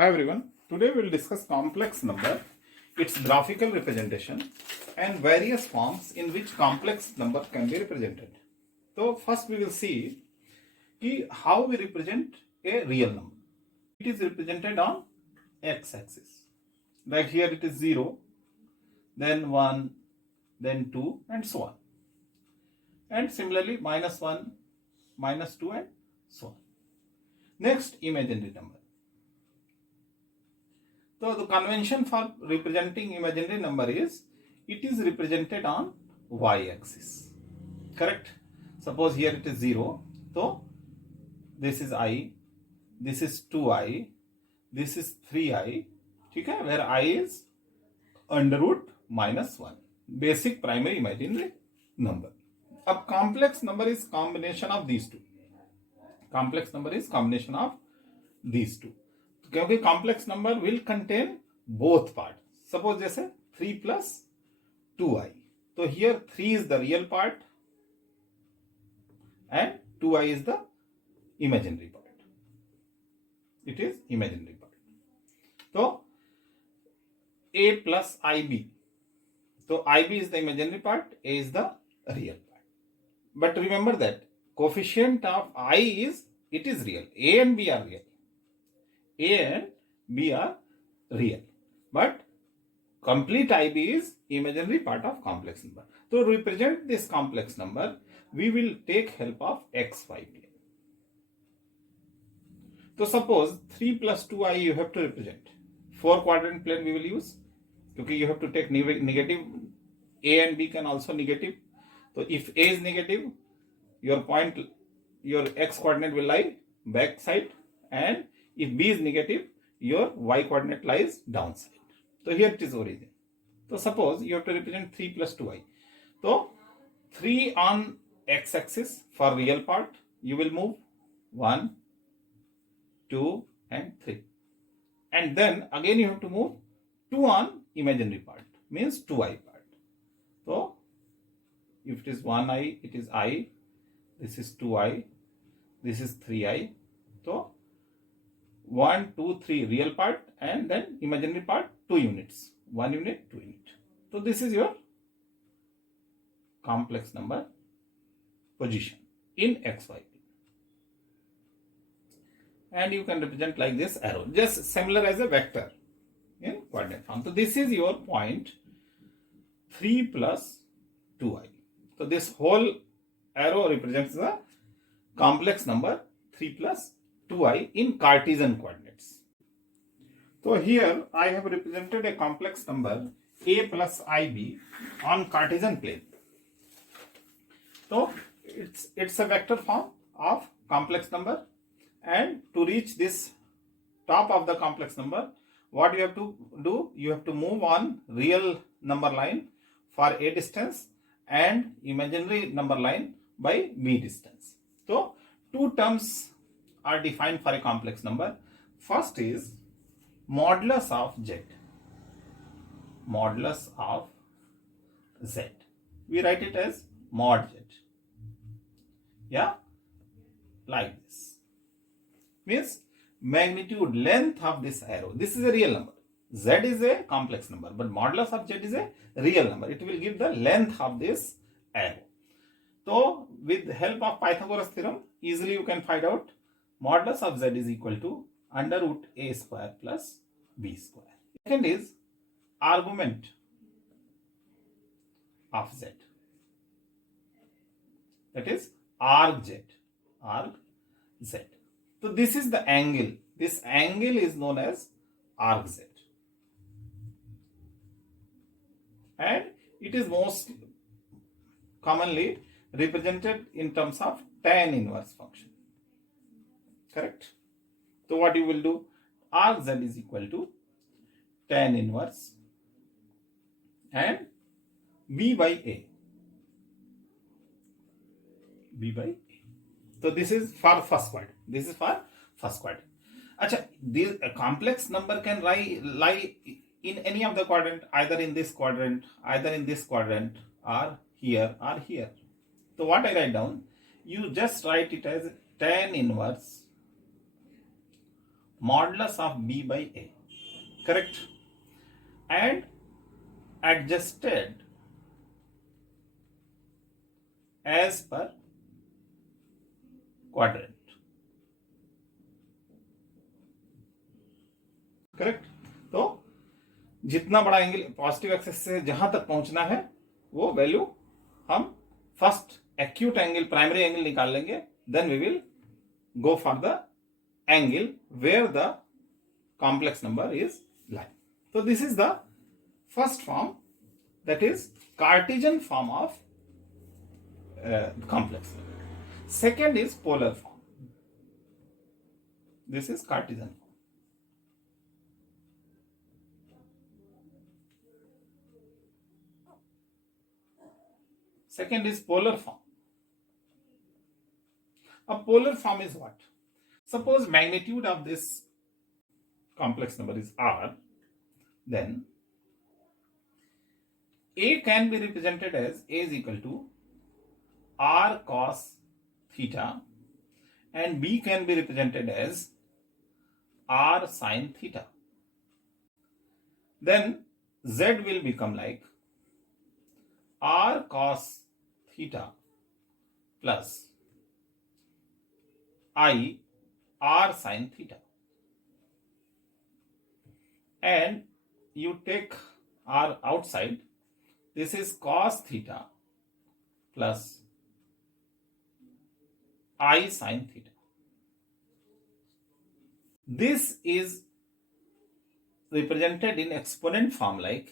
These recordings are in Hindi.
Hi everyone. Today we will discuss complex number, its graphical representation, and various forms in which complex number can be represented. So first we will see how we represent a real number. It is represented on x-axis. Like here it is 0, then 1, then 2, and so on. And similarly -1, -2, and so on. Next, imaginary number. So the convention for representing imaginary number is it is represented on y-axis. Correct? Suppose here it is 0. So this is I, this is 2i, this is 3i. Okay? Where I is under root -1. Basic primary imaginary number. A complex number is combination of these two. Complex number is combination of these two. क्योंकि complex number will contain both part. Suppose जैसे 3 plus 2i. तो here 3 is the real part and 2i is the imaginary part. It is imaginary part. तो a plus ib. तो ib is the imaginary part, a is the real part. But remember that coefficient of I is real. A and b are real. A and B are real, but complete IB is imaginary part of complex number. To represent this complex number, we will take help of XY plane. So suppose 3 plus 2i you have to represent. 4 quadrant plane we will use, because you have to take negative. A and B can also negative. So if A is negative, your X coordinate will lie back side, and if B is negative, your Y coordinate lies downside. So here it is origin. So suppose you have to represent 3 plus 2i. So 3 on x-axis for real part, you will move 1, 2 and 3. And then again you have to move 2 on imaginary part, means 2i part. So if it is 1i, it is I, this is 2i, this is 3i. So 1, 2, 3 real part, and then imaginary part 2 units. 1 unit, 2 unit. So this is your complex number position in XY. And you can represent like this arrow, just similar as a vector in coordinate form. So this is your point 3 plus 2i. So this whole arrow represents the complex number 3 plus 2i in Cartesian coordinates. So here I have represented a complex number a plus ib on Cartesian plane. So it's a vector form of complex number, and to reach this top of the complex number, what you have to do, you have to move on real number line for a distance and imaginary number line by b distance. So two terms are defined for a complex number. First is modulus of z. Modulus of z. We write it as mod z. Yeah, like this. Means magnitude, length of this arrow. This is a real number. Z is a complex number, but modulus of z is a real number. It will give the length of this arrow. So with the help of Pythagoras theorem, easily you can find out modulus of z is equal to under root a square plus b square. Second is argument of z. That is arc z. Arc z. So this is the angle. This angle is known as arc z. And it is most commonly represented in terms of tan inverse function. Correct? So what you will do, arc z is equal to tan inverse and b by a. B by a. So this is for first quadrant. This is for first quadrant. Acha, this complex number can lie in any of the quadrant, either in this quadrant, or here or here. So what I write down, you just write it as tan inverse modulus of b by a, correct, and adjusted as per quadrant, correct. तो जितना बड़ा एंगल पॉजिटिव एक्सिस से जहां तक पहुंचना है वो वैल्यू हम first acute angle primary angle निकाल लेंगे, then we will go for the angle where the complex number is lying. तो this is the first form, that is Cartesian form of complex number. Second is polar form. This is Cartesian form. Second is polar form. A polar form is what? Suppose magnitude of this complex number is r, then a can be represented as a is equal to r cos theta and b can be represented as r sin theta. Then z will become like r cos theta plus I r sin theta, and you take r outside, this is cos theta plus I sin theta. This is represented in exponent form like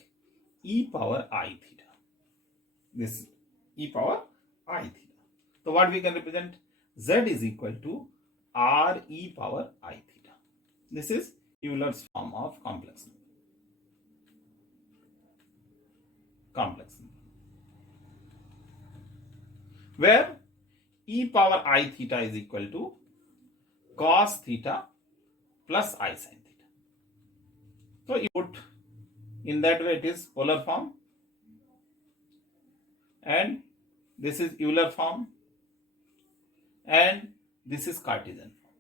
e power I theta. This e power I theta. So what we can represent? Z is equal to r e power I theta. This is Euler's form of complex number. Where e power I theta is equal to cos theta plus I sin theta. So you put in that way, it is polar form, and this is Euler form, and this is Cartesian form.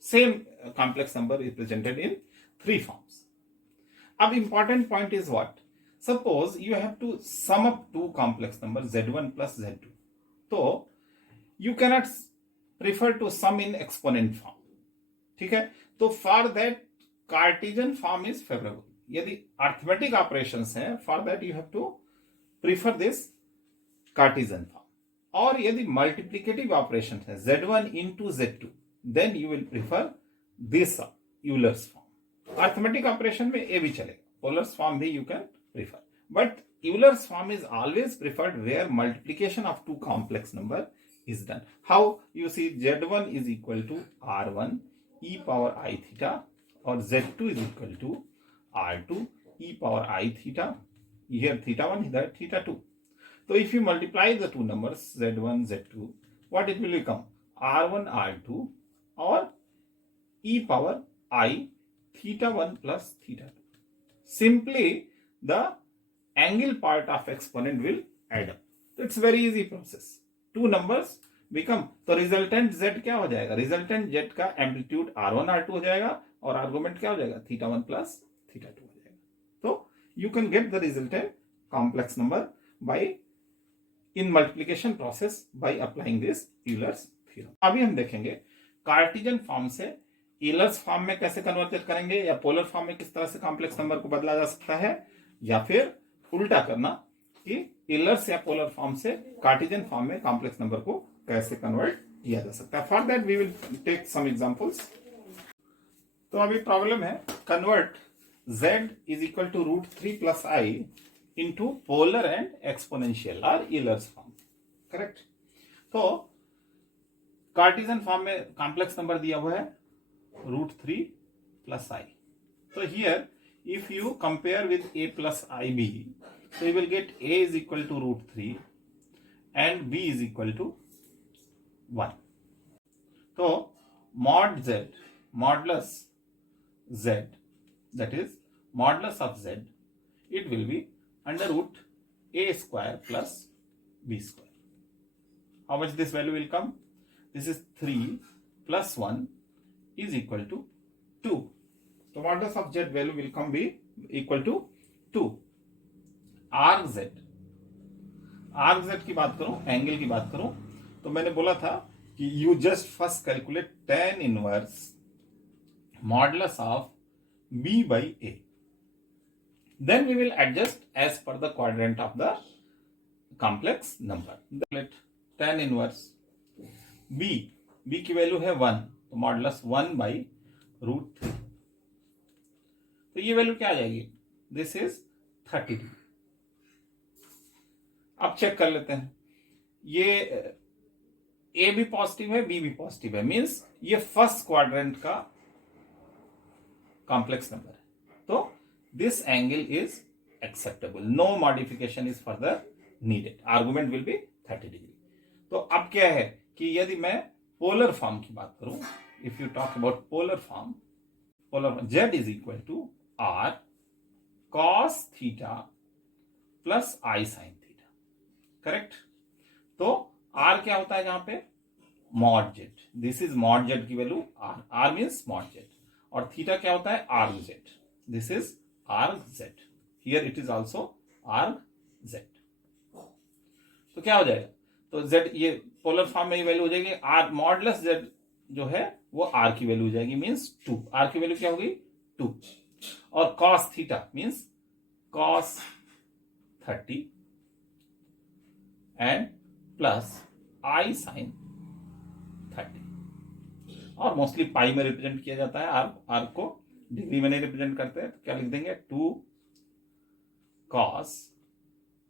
Same complex number is presented in three forms. Now important point is what? Suppose you have to sum up two complex numbers z1 plus z2. तो you cannot prefer to sum in exponent form, ठीक है। तो for that Cartesian form is favourable. यदि अर्थमेटिक ऑपरेशंस हैं, for that you have to prefer this Cartesian form. और यदि मल्टीप्लिकेटिव ऑपरेशन है z1 into z2, then you will prefer this Euler's form. Arithmetic operation में ए भी चलेगा, पोलर्स फॉर्म भी you can prefer, but Euler's form is always preferred where multiplication of two complex number is done. How? You see z1 is equal to r1 e power I theta, or z2 is equal to r2 e power I theta. Here theta 1, here theta 2. So if you multiply the two numbers z1 z2, what it will become? r1 r2 or e power I theta 1 plus theta 2. Simply the angle part of exponent will add up. So it's very easy process. Two numbers become, तो रिजल्टेंट z क्या हो जाएगा? रिजल्टेंट z का एम्पलीट्यूड r1 r2 हो जाएगा और आर्गुमेंट क्या हो जाएगा? थीटा 1 प्लस थीटा 2 हो जाएगा। तो you can get the resultant complex number by in multiplication process by applying this Euler's theorem. अभी हम देखेंगे कार्टेशियन फॉर्म से यूलर्स फॉर्म में कैसे कन्वर्ट करेंगे, या पोलर फॉर्म में किस तरह से कॉम्प्लेक्स नंबर को बदला जा सकता है, या फिर उल्टा करना कि यूलर्स या पोलर फॉर्म से कार्टेशियन फॉर्म में कॉम्प्लेक्स नंबर को कैसे कन्वर्ट किया जा सकता है। For that we will take some examples. तो अभी प्रॉब्लम है, convert z is equal to √3 plus i into polar and exponential और यूलर्स फॉर्म, करेक्ट। तो कार्टेशियन फॉर्म में कॉम्प्लेक्स नंबर दिया हुआ है √3 प्लस i। तो here if you compare with a plus ib, so you will get a is equal to √3 and b is equal to 1. So mod z, modulus z, that is modulus of z, it will be under root a square plus b square. How much this value will come? This is 3 plus 1 is equal to 2. So modulus of z value will come be equal to 2. arc z की बात करूं, एंगल की बात करूं, तो मैंने बोला था कि you just first calculate tan inverse modulus of b by a. Then we will adjust as per the quadrant of the complex number. Let tan inverse b की वैल्यू है 1, तो मॉडुलस 1 बाई रूट 3. तो ये वैल्यू क्या आ जाएगी? This is 30 degree. अब चेक कर लेते हैं. ये ए भी पॉजिटिव है, बी भी पॉजिटिव है, मींस ये फर्स्ट क्वाड्रेंट का कॉम्प्लेक्स नंबर है. तो this angle is acceptable. No modification is further needed. Argument will be 30 degree. तो अब क्या है कि यदि मैं पोलर फॉर्म की बात करूं, if you talk about polar form z is equal to r cos theta plus i sin theta. Correct. तो r क्या होता है जहां पे? Mod z. This is mod z की value r means mod z. और थीटा क्या होता है? arc z. This is arc z. Here it is also arc z. तो क्या हो जाएगा? तो z ये पोलर फॉर्म में ये वैल्यू हो जाएगी r मॉडुलस z जो है वो r की वैल्यू हो जाएगी, मीन्स 2. r की वैल्यू क्या होगी? 2. और cos theta means cos 30 and plus i sin 30. और मोस्टली पाई में रिप्रेजेंट किया जाता है. r को डिग्री में नहीं रिप्रेजेंट करते हैं, तो क्या लिख देंगे? 2 cos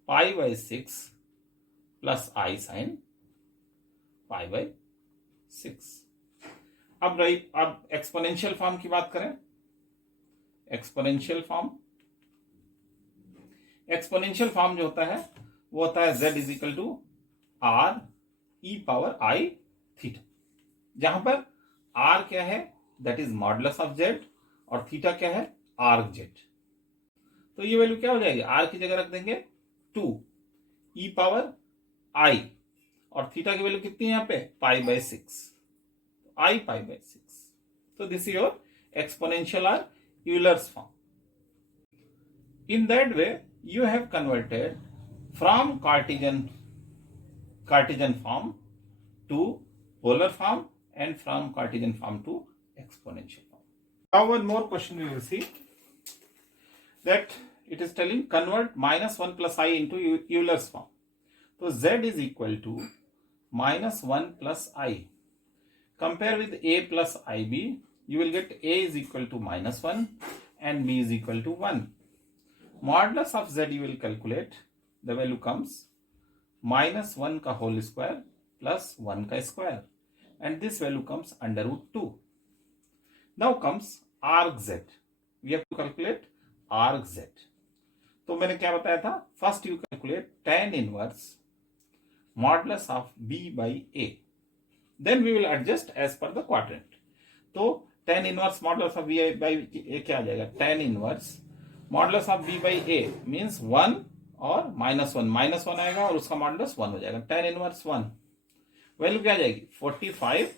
pi by 6 plus i sin pi by 6. अब एक्सपोनेंशियल फॉर्म की बात करें. एक्सपोनेंशियल फॉर्म जो होता है वो होता है z is equal to r e power i theta, जहां पर r क्या है? That is modulus of z और थीटा क्या है? Arc z. तो ये वैल्यू क्या हो जाएगी? r की जगह रख देंगे 2 ई पावर i और थीटा की वैल्यू कितनी है यहाँ पे? Pi by 6. I pi by 6. So this is your exponential or Euler's form. In that way, you have converted from Cartesian form to polar form and from Cartesian form to exponential form. Now one more question we will see, that it is telling convert minus 1 plus I into Euler's form. So Z is equal to minus 1 plus I. Compare with a plus ib, you will get a is equal to minus 1 and b is equal to 1. Modulus of z you will calculate, the value comes minus 1 का whole square plus 1 का square, and this value comes under root 2. Now comes arc z. We have to calculate arc z. तो मैंने क्या बताया था? First you calculate tan inverse modulus of b by a. Then we will adjust as per the quadrant. तो tan inverse modulus of b by a क्या आ जाएगा? tan inverse modulus of b by a means 1 और -1 आएगा और उसका मॉडुलस 1 हो जाएगा. tan inverse 1 वैल्यू क्या आ जाएगी? 45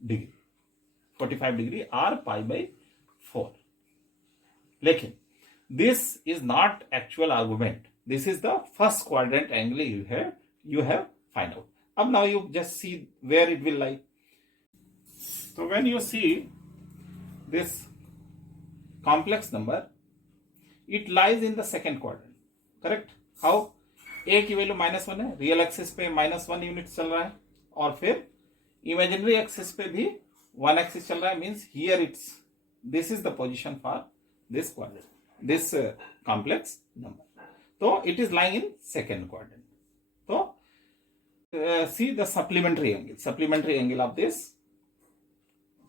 डिग्री r पाई बाई 4. लेकिन this is not actual argument. This is the first quadrant angle you have find out. Now you just see where it will lie. So when you see this complex number, it lies in the second quadrant. Correct? How? a की वैल्यू -1 है, रियल एक्सिस पे -1 यूनिट चल रहा है और फिर इमेजिनरी एक्सिस पे भी 1 एक्सिस चल रहा है. Means here this is the position for this quadrant, this complex number. तो it is lying in second quadrant. तो see the supplementary angle of this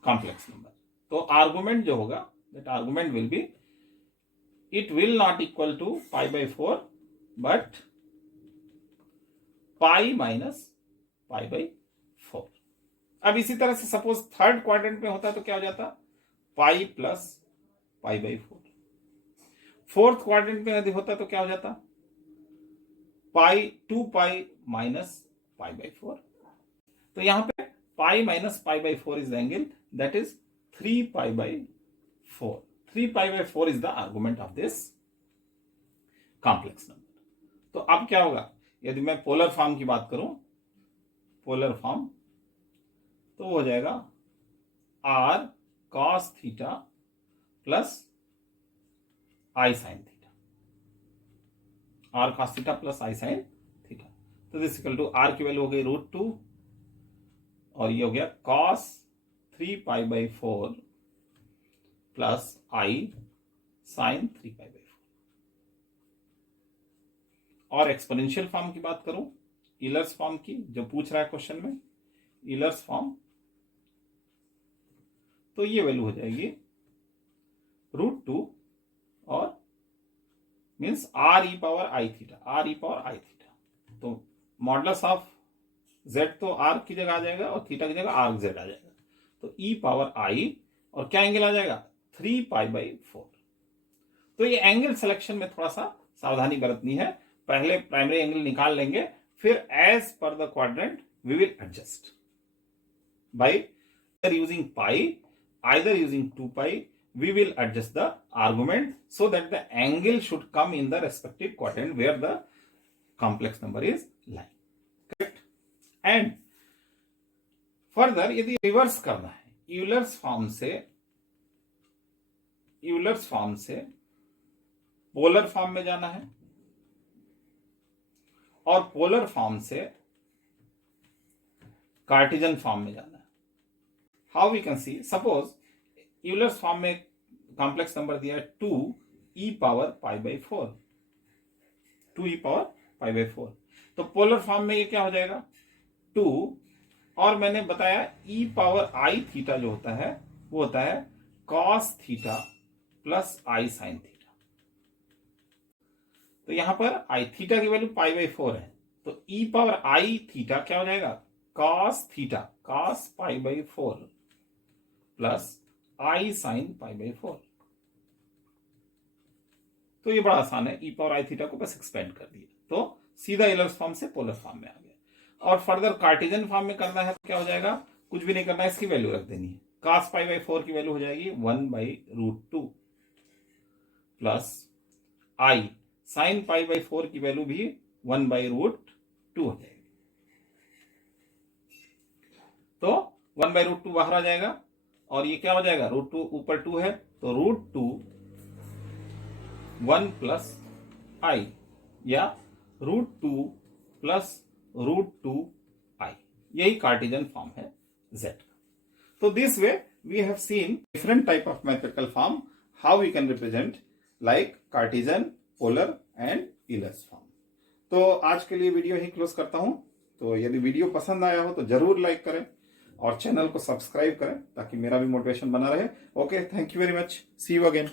complex number. तो argument जो होगा, that argument will be, it will not equal to pi by 4 but pi minus pi by 4. अब इसी तरह से सपोज थर्ड क्वाड्रेंट में होता तो क्या हो जाता? Pi plus pi by 4. Fourth quadrant में यदि होता तो क्या हो जाता? पाई 2 पाई माइनस पाई बाई 4. तो यहां पे pi minus pi by 4 is angle that is 3 pi by 4. 3 pi by 4 is the argument of this complex number. तो अब क्या होगा, यदि मैं पोलर फॉर्म की बात करूं, पोलर फॉर्म, तो हो जाएगा r cos theta plus i sin theta, r cos theta plus i sin theta. तो दिस इक्वल टू r की वैल्यू हो गई √2 और ये हो गया cos 3 pi by 4 plus i sin 3 pi by 4। और एक्सपोनेंशियल फॉर्म की बात करूं, ईलर्स फॉर्म की, जो पूछ रहा है क्वेश्चन में, ईलर्स फॉर्म, तो ये वैल्यू हो जाएगी √2 और means r e power i theta, r e power i theta. तो मॉडुलस ऑफ z तो r की जगह आ जाएगा और थीटा की जगह r z आ जाएगा। तो e पावर i और क्या एंगल आ जाएगा 3 पाई बाई 4। तो ये एंगल सिलेक्शन में थोड़ा सा सावधानी बरतनी है, पहले प्राइमरी एंगल निकाल लेंगे, फिर as per the quadrant we will adjust by either using pi, either using 2 pi, we will adjust the argument so that the angle should come in the respective quadrant where the complex number is lying. Correct? And further यदि रिवर्स करना है, यूलर्स फॉर्म से पोलर फॉर्म में जाना है और पोलर फॉर्म से कार्टेशियन फॉर्म में जाना है। How we can see, suppose Euler's form में कॉम्प्लेक्स नंबर दिया है 2 e power pi by 4, 2 e power pi by 4। तो पोलर फॉर्म में ये क्या हो जाएगा 2, और मैंने बताया e पावर आई थीटा जो होता है वो होता है cos theta plus i sin theta. तो यहां पर i थीटा की वैल्यू पाई बाई 4 है, तो e पावर आई थीटा क्या हो जाएगा cos theta, cos pi by 4 plus i sin pi by 4। तो ये बड़ा आसान है, e पावर आई थीटा को बस एक्सपेंड कर दिया, तो सीधा यूलर्स फॉर्म से पोलर फॉर्म में आ गया। और फर्दर कार्टेशियन फॉर्म में करना है तो क्या हो जाएगा, कुछ भी नहीं करना है, इसकी वैल्यू रख देनी है। cos पाई बाई 4 की वैल्यू हो जाएगी 1/√2 plus i sin pi by 4 की वैल्यू भी 1/√2 हो जाएगी। तो 1/√2 बाहर आ जाएगा और ये क्या हो जाएगा, √2 ऊपर 2 है, तो √2 1 प्लस i या √2 प्लस √2i, यही कार्टेशियन फॉर्म है z। तो this way we have seen different type of mathematical form, how we can represent like Cartesian, polar and Euler's form. तो आज के लिए वीडियो ही क्लोज करता हूं। तो यदि वीडियो पसंद आया हो तो जरूर लाइक करें और चैनल को सब्सक्राइब करें ताकि मेरा भी मोटिवेशन बना रहे। Okay, thank you very much, see you again.